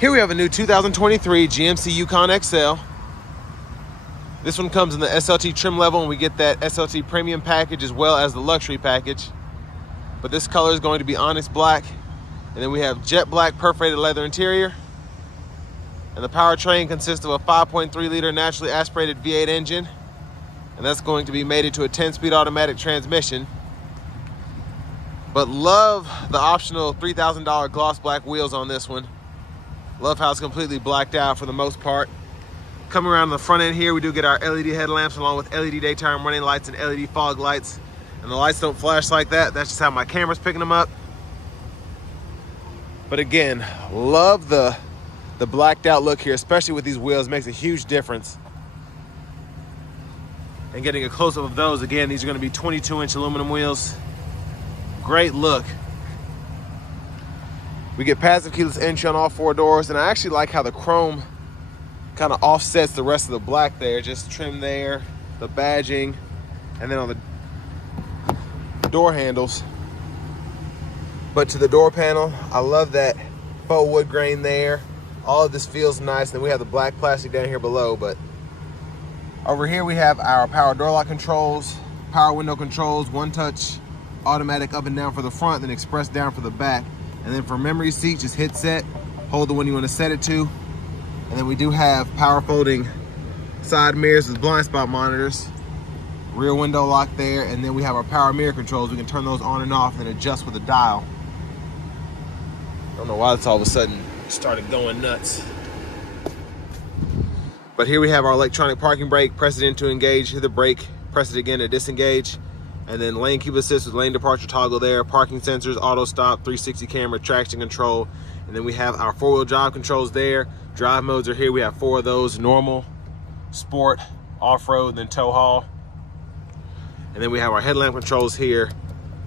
Here we have a new 2023 GMC Yukon XL. This one comes in the SLT trim level, and we get that SLT premium package as well as the luxury package. But this color is going to be onyx black, and then we have jet black perforated leather interior. And the powertrain consists of a 5.3 liter naturally aspirated V8 engine, and that's going to be mated to a 10-speed automatic transmission. But love the optional $3,000 gloss black wheels on this one. Love how it's completely blacked out for the most part. Coming around the front end here, we do get our LED headlamps along with LED daytime running lights and LED fog lights. And the lights don't flash like that. That's just how my camera's picking them up. But again, love the blacked out look here, especially with these wheels. It makes a huge difference. And getting a close-up of those, again, these are going to be 22-inch aluminum wheels. Great look. We get passive keyless entry on all four doors, and I actually like how the chrome kind of offsets the rest of the black there. Just trim there, the badging, and then on the door handles. But to the door panel, I love that faux wood grain there. All of this feels nice. Then we have the black plastic down here below, but over here we have our power door lock controls, power window controls, one touch automatic up and down for the front, then express down for the back. And then for memory seat, just hit set, hold the one you want to set it to. And then we do have power folding side mirrors with blind spot monitors, rear window lock there, and then we have our power mirror controls. We can turn those on and off and adjust with a dial. I don't know why it's all of a sudden started going nuts. But here we have our electronic parking brake. Press it in to engage, hit the brake, press it again to disengage. And then lane keep assist with lane departure toggle there, parking sensors, auto stop, 360 camera, traction control. And then we have our four-wheel drive controls there. Drive modes are here. We have 4 of those: normal, sport, off-road, and then tow haul. And then we have our headlamp controls here,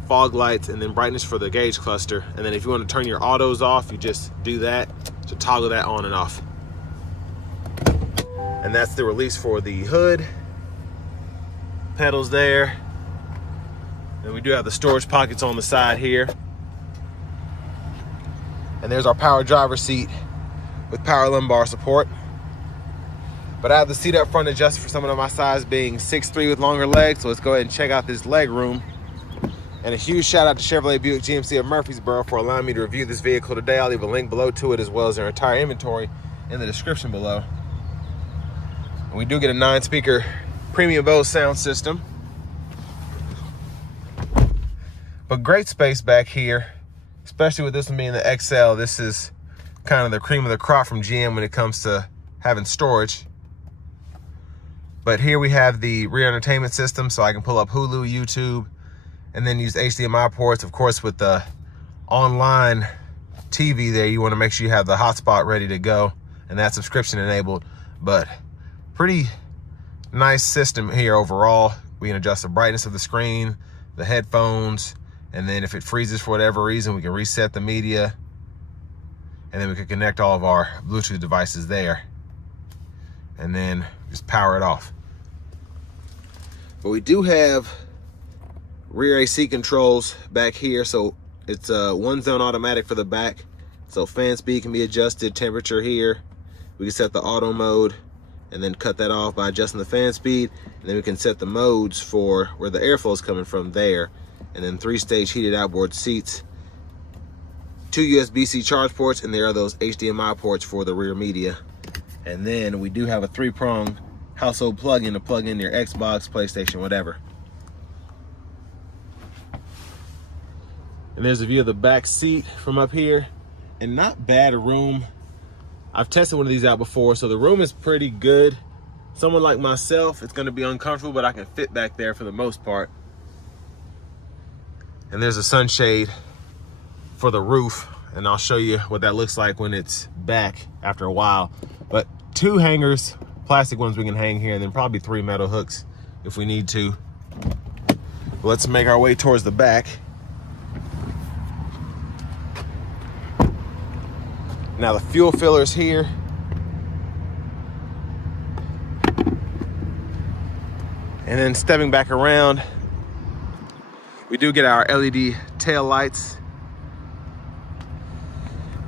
fog lights, and then brightness for the gauge cluster. And then if you want to turn your autos off, you just do that to toggle that on and off. And that's the release for the hood. Pedals there. And we do have the storage pockets on the side here. And there's our power driver seat with power lumbar support. But I have the seat up front adjusted for someone of my size, being 6'3" with longer legs. So let's go ahead and check out this leg room. And a huge shout out to Chevrolet Buick GMC of Murfreesboro for allowing me to review this vehicle today. I'll leave a link below to it, as well as their entire inventory in the description below. And we do get a 9-speaker premium Bose sound system. But great space back here, especially with this one being the XL. This is kind of the cream of the crop from GM when it comes to having storage. But here we have the rear entertainment system, so I can pull up Hulu, YouTube, and then use HDMI ports. Of course, with the online TV there, you want to make sure you have the hotspot ready to go, and that's subscription enabled. But pretty nice system here overall. We can adjust the brightness of the screen, the headphones, and then if it freezes for whatever reason, we can reset the media, and then we can connect all of our Bluetooth devices there, and then just power it off. But we do have rear AC controls back here, so it's a 1-zone automatic for the back. So fan speed can be adjusted, temperature here. We can set the auto mode and then cut that off by adjusting the fan speed. And then we can set the modes for where the airflow is coming from there. And then 3-stage heated outboard seats, 2 USB-C charge ports, and there are those HDMI ports for the rear media. And then we do have a 3-prong household plug-in to plug in your Xbox, PlayStation, whatever. And there's a view of the back seat from up here, and not bad room. I've tested one of these out before, so the room is pretty good. Someone like myself, it's gonna be uncomfortable, but I can fit back there for the most part. And there's a sunshade for the roof, and I'll show you what that looks like when it's back after a while. But 2 hangers, plastic ones we can hang here, and then probably 3 metal hooks if we need to. But let's make our way towards the back. Now the fuel filler's here. And then stepping back around, we do get our LED tail lights.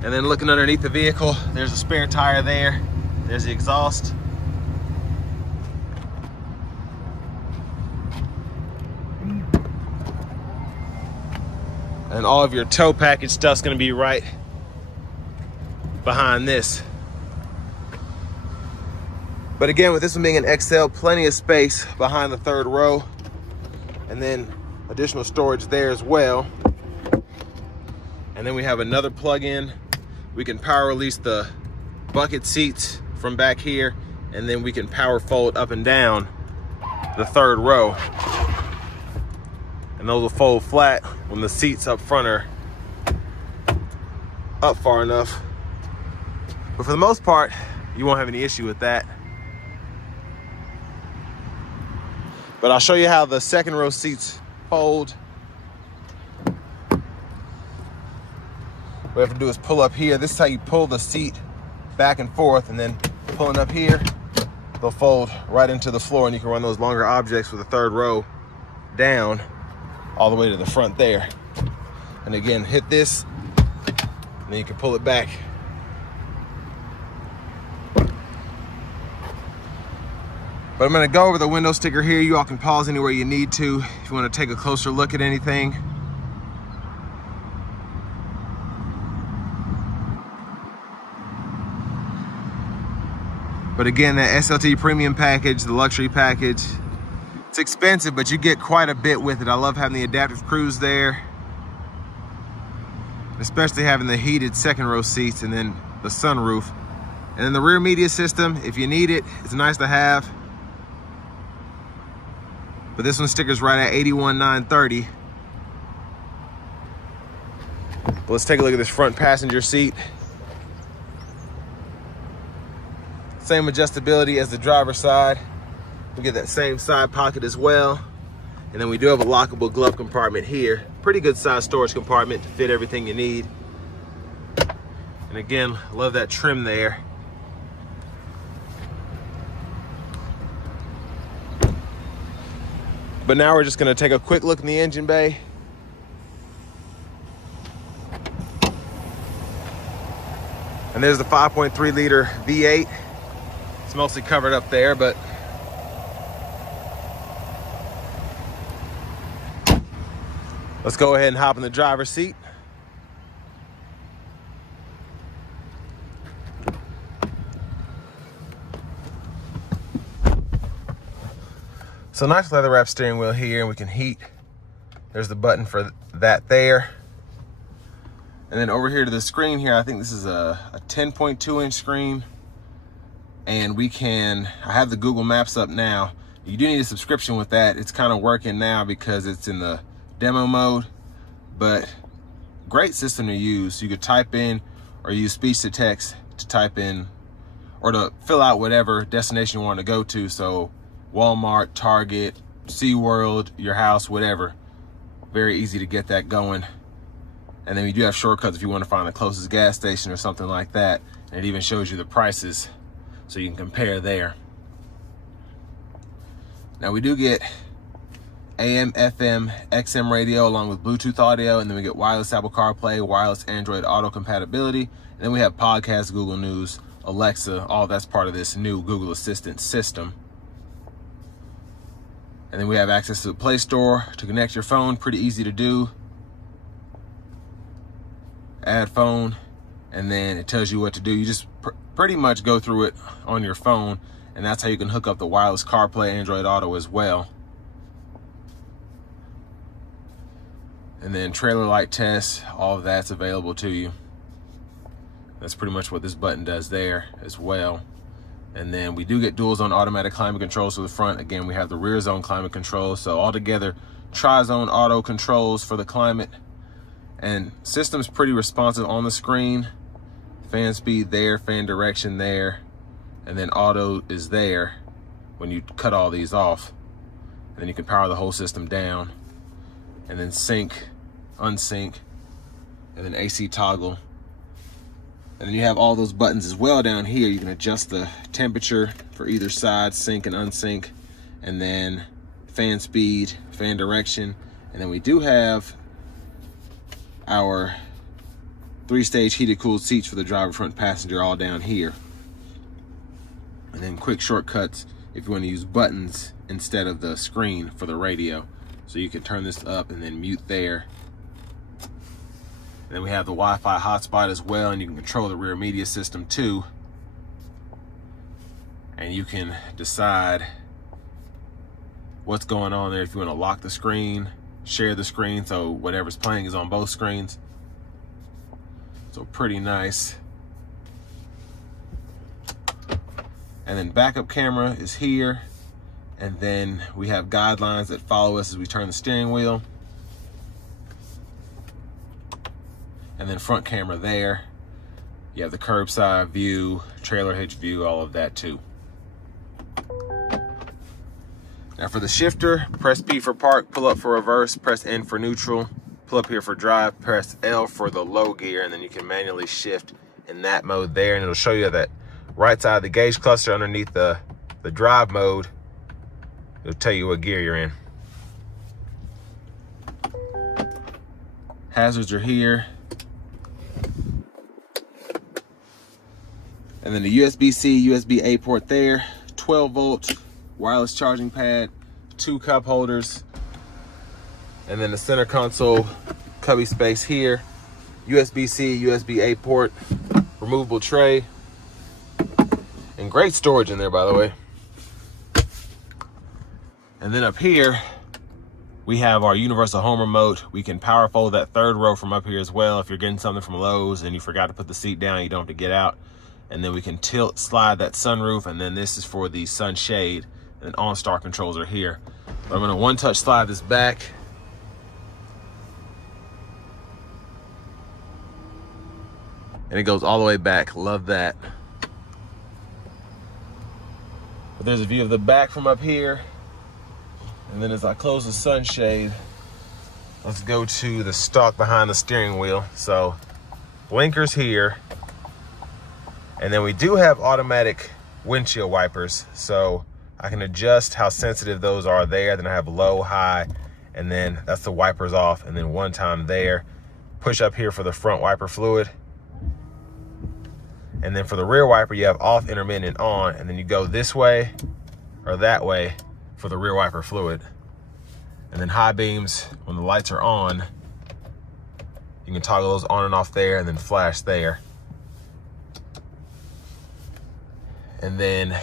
And then looking underneath the vehicle, there's a spare tire there. There's the exhaust. And all of your tow package stuff's gonna be right behind this. But again, with this one being an XL, plenty of space behind the third row. And then additional storage there as well. And then we have another plug-in. We can power release the bucket seats from back here, and then we can power fold up and down the third row. And those will fold flat when the seats up front are up far enough. But for the most part, you won't have any issue with that. But I'll show you how the second row seats fold. What we have to do is pull up here. This is how you pull the seat back and forth, and then pulling up here, they'll fold right into the floor, and you can run those longer objects with the third row down all the way to the front there. And again, hit this, and then you can pull it back. But I'm gonna go over the window sticker here. You all can pause anywhere you need to if you wanna take a closer look at anything. But again, that SLT premium package, the luxury package, it's expensive, but you get quite a bit with it. I love having the adaptive cruise there, especially having the heated second row seats and then the sunroof. And then the rear media system, if you need it, it's nice to have. But this one stickers right at $81,930. But let's take a look at this front passenger seat. Same adjustability as the driver's side. We get that same side pocket as well. And then we do have a lockable glove compartment here. Pretty good size storage compartment to fit everything you need. And again, love that trim there. But now we're just gonna take a quick look in the engine bay. And there's the 5.3 liter V8. It's mostly covered up there, but let's go ahead and hop in the driver's seat. So nice leather wrap steering wheel here, and we can heat. There's the button for that there. And then over here to the screen here, I think this is a 10.2 inch screen. And I have the Google Maps up now. You do need a subscription with that. It's kind of working now because it's in the demo mode, but great system to use. You could type in or use speech to text to type in or to fill out whatever destination you want to go to. So Walmart, Target, SeaWorld, your house, whatever. Very easy to get that going. And then we do have shortcuts if you want to find the closest gas station or something like that. And it even shows you the prices so you can compare there. Now we do get AM, FM, XM radio along with Bluetooth audio, and then we get wireless Apple CarPlay, wireless Android Auto compatibility, and then we have podcasts, Google News, Alexa, all that's part of this new Google Assistant system. And then we have access to the Play Store to connect your phone, pretty easy to do. Add phone, and then it tells you what to do. You just pretty much go through it on your phone, and that's how you can hook up the wireless CarPlay, Android Auto as well. And then trailer light test, all of that's available to you. That's pretty much what this button does there as well. And then we do get dual zone automatic climate controls for the front. Again, we have the rear zone climate control. So altogether, tri-zone auto controls for the climate. And system's pretty responsive on the screen. Fan speed there, fan direction there. And then auto is there when you cut all these off. And then you can power the whole system down. And then sync, unsync, and then AC toggle. And then you have all those buttons as well down here. You can adjust the temperature for either side, sync and unsync, and then fan speed, fan direction. And then we do have our 3-stage heated cooled seats for the driver, front passenger, all down here. And then quick shortcuts if you want to use buttons instead of the screen for the radio. So you can turn this up and then mute there. And then we have the Wi-Fi hotspot as well, and you can control the rear media system too. And you can decide what's going on there if you want to lock the screen, share the screen, so whatever's playing is on both screens. So pretty nice. And then backup camera is here. And then we have guidelines that follow us as we turn the steering wheel. And then front camera there. You have the curbside view, trailer hitch view, all of that too. Now for the shifter, press P for park, pull up for reverse, press N for neutral, pull up here for drive, press L for the low gear, and then you can manually shift in that mode there, and it'll show you that right side of the gauge cluster underneath the drive mode. It'll tell you what gear you're in. Hazards are here. And then the USB-C, USB-A port there, 12-volt wireless charging pad, 2 cup holders, and then the center console cubby space here, USB-C, USB-A port, removable tray, and great storage in there, by the way. And then up here, we have our universal home remote. We can power fold that 3rd row from up here as well. If you're getting something from Lowe's and you forgot to put the seat down, you don't have to get out. And then we can tilt, slide that sunroof, and then this is for the sunshade, and OnStar controls are here. But I'm gonna one-touch slide this back. And it goes all the way back, love that. But there's a view of the back from up here. And then as I close the sunshade, let's go to the stalk behind the steering wheel. So blinkers here. And then we do have automatic windshield wipers. So I can adjust how sensitive those are there. Then I have low, high, and then that's the wipers off. And then one time there, push up here for the front wiper fluid. And then for the rear wiper, you have off, intermittent, on, and then you go this way or that way for the rear wiper fluid. And then high beams, when the lights are on, you can toggle those on and off there, and then flash there. And then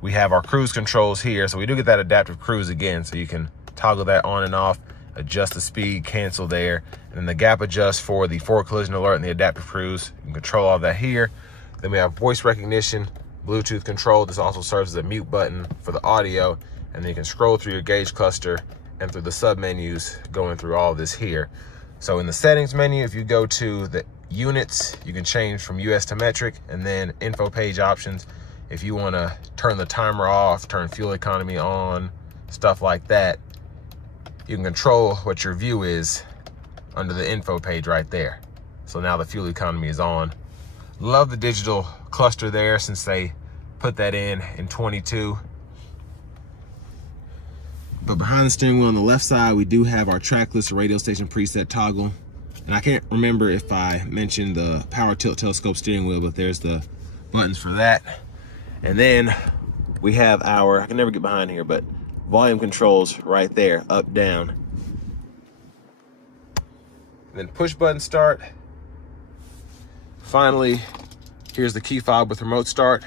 we have our cruise controls here. So we do get that adaptive cruise again. So you can toggle that on and off, adjust the speed, cancel there. And then the gap adjust for the forward collision alert and the adaptive cruise. You can control all that here. Then we have voice recognition, Bluetooth control. This also serves as a mute button for the audio. And then you can scroll through your gauge cluster and through the sub menus, going through all of this here. So in the settings menu, if you go to the units, you can change from US to metric, and then info page options. If you want to turn the timer off, turn fuel economy on, stuff like that, you can control what your view is under the info page right there. So now the fuel economy is on. Love the digital cluster there since they put that in 22. But behind the steering wheel on the left side, we do have our trackless radio station preset toggle. And I can't remember if I mentioned the power tilt telescope steering wheel, but there's the buttons for that. And then we have our, I can never get behind here, but volume controls right there, up, down. And then push button start. Finally, here's the key fob with remote start.